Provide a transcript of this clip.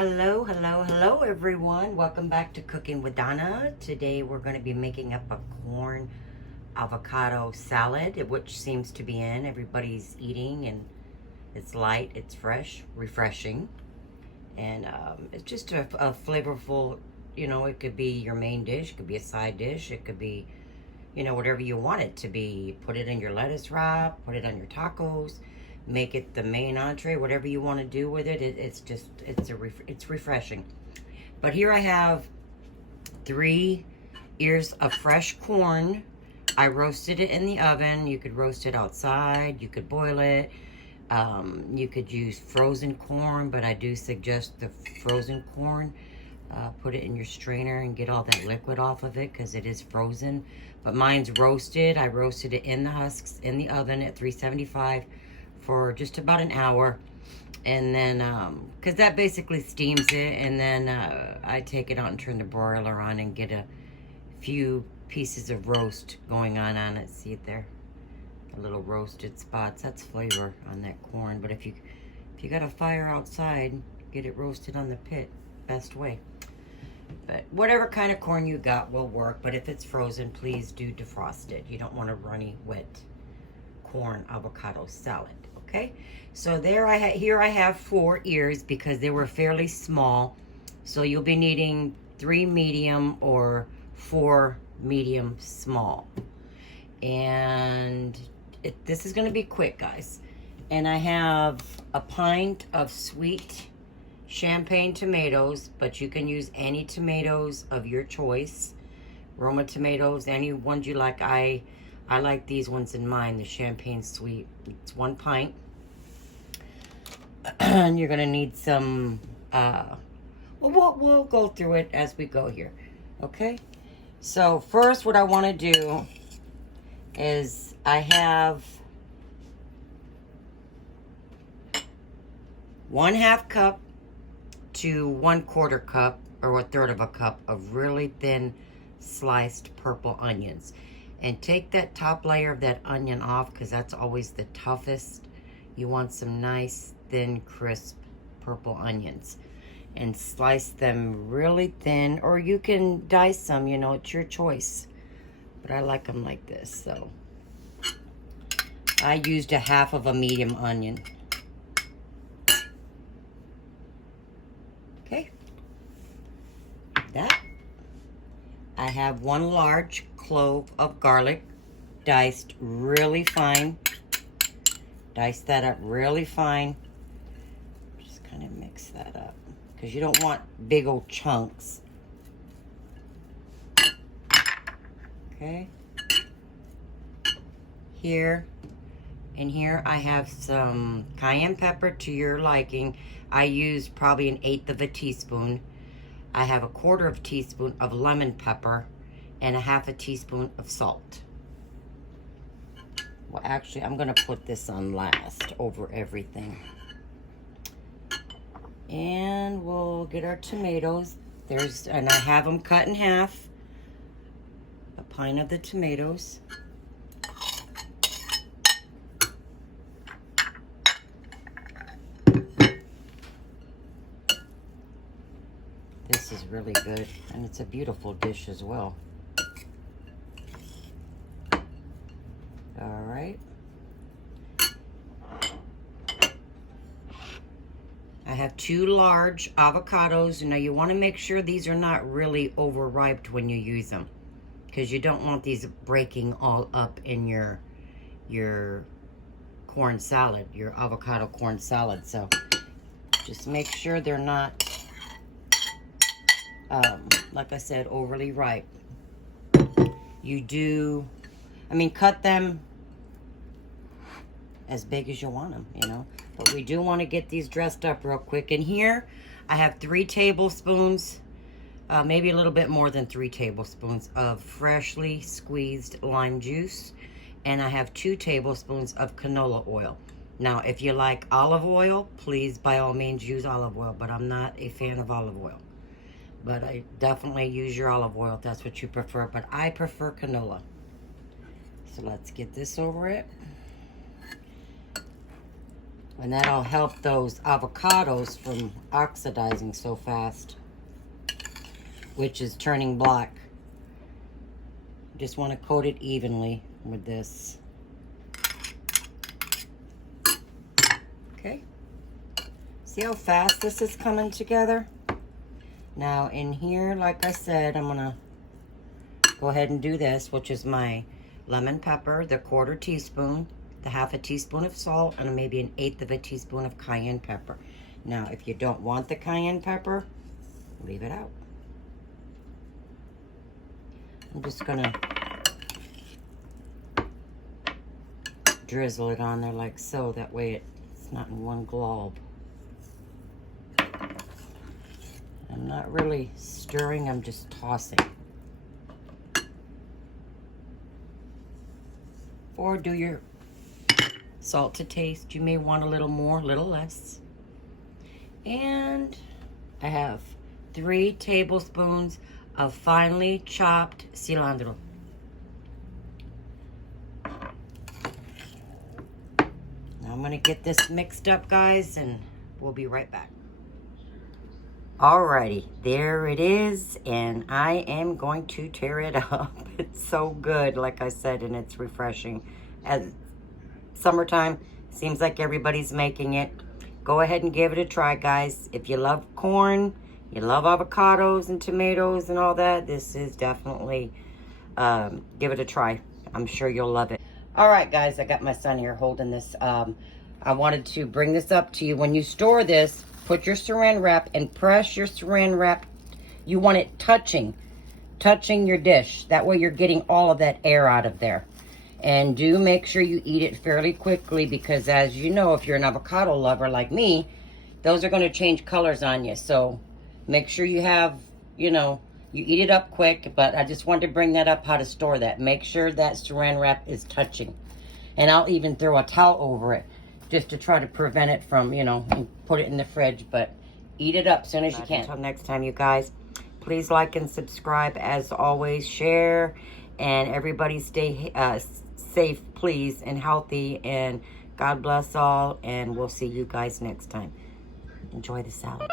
Hello, hello, hello everyone. Welcome back to Cooking with Donna. Today we're going to be making up a corn avocado salad, which seems to be in. Everybody's eating and it's light, it's fresh, refreshing. And it's just a flavorful, it could be your main dish, it could be a side dish, it could be, whatever you want it to be. Put it in your lettuce wrap, put it on your tacos. Make it the main entree, whatever you want to do with it. It's refreshing. But here I have 3 ears of fresh corn. I roasted it in the oven. You could roast it outside. You could boil it. You could use frozen corn, but I do suggest the frozen corn. Put it in your strainer and get all that liquid off of it because it is frozen. But mine's roasted. I roasted it in the husks in the oven at 375 for just about an hour, and then because that basically steams it, and then I take it out and turn the broiler on and get a few pieces of roast going on it. See it there, the little roasted spots. That's flavor on that corn. But if you got a fire outside, get it roasted on the pit, best way. But whatever kind of corn you got will work. But if it's frozen, please do defrost it. You don't want a runny wet corn avocado salad. Okay, so here I have 4 ears because they were fairly small. So you'll be needing 3 medium or 4 medium small. And this is going to be quick, guys. And I have a pint of sweet champagne tomatoes, but you can use any tomatoes of your choice. Roma tomatoes, any ones you like. I like these ones in mine, the champagne sweet. It's 1 pint. And you're gonna need some, we'll go through it as we go here, okay? So first what I wanna do is I have 1/2 cup to 1/4 cup or 1/3 of a cup of really thin sliced purple onions. And take that top layer of that onion off because that's always the toughest. You want some nice, thin, crisp purple onions. And slice them really thin, or you can dice some, it's your choice. But I like them like this, so. I used 1/2 of a medium onion. Okay. That. I have 1 large clove of garlic, diced really fine. Dice that up really fine. Just kind of mix that up because you don't want big old chunks. Okay. Here I have some cayenne pepper to your liking. I use probably 1/8 of a teaspoon. I have 1/4 teaspoon of lemon pepper and 1/2 teaspoon of salt. Well, actually, I'm going to put this on last over everything. And we'll get our tomatoes. And I have them cut in half. A pint of the tomatoes. This is really good, and it's a beautiful dish as well. All right. I have 2 large avocados. Now you want to make sure these are not really overripe when you use them, because you don't want these breaking all up in your corn salad, your avocado corn salad. So just make sure they're not, like I said, overly ripe. Cut them as big as you want them, But we do want to get these dressed up real quick. And here I have 3 tablespoons, maybe a little bit more than 3 tablespoons of freshly squeezed lime juice. And I have 2 tablespoons of canola oil. Now, if you like olive oil, please, by all means, use olive oil. But I'm not a fan of olive oil. But I definitely use your olive oil if that's what you prefer. But I prefer canola. So let's get this over it. And that'll help those avocados from oxidizing so fast, which is turning black. Just want to coat it evenly with this. Okay. See how fast this is coming together? Now in here, like I said, I'm gonna go ahead and do this, which is my lemon pepper, the 1/4 teaspoon, the 1/2 teaspoon of salt, and maybe 1/8 of a teaspoon of cayenne pepper. Now, if you don't want the cayenne pepper, leave it out. I'm just gonna drizzle it on there like so. That way it's not in one glob. I'm not really stirring, I'm just tossing. Or do your salt to taste. You may want a little more, a little less. And I have 3 tablespoons of finely chopped cilantro. Now I'm gonna get this mixed up, guys, and we'll be right back. Alrighty, there it is, and I am going to tear it up. It's so good, like I said, and it's refreshing. As summertime, seems like everybody's making it. Go ahead and give it a try, guys. If you love corn, you love avocados and tomatoes and all that, this is definitely, give it a try. I'm sure you'll love it. Alright, guys, I got my son here holding this. I wanted to bring this up to you. When you store this, put your saran wrap and press your saran wrap. You want it touching your dish. That way you're getting all of that air out of there. And do make sure you eat it fairly quickly, because as you know, if you're an avocado lover like me, those are going to change colors on you. So make sure you have, you know, you eat it up quick. But I just wanted to bring that up, how to store that. Make sure that saran wrap is touching. And I'll even throw a towel over it, just to try to prevent it from, you know, and put it in the fridge. But eat it up as soon as you can. Until next time, you guys, please like and subscribe. As always, share. And everybody stay safe, please, and healthy. And God bless all. And we'll see you guys next time. Enjoy the salad.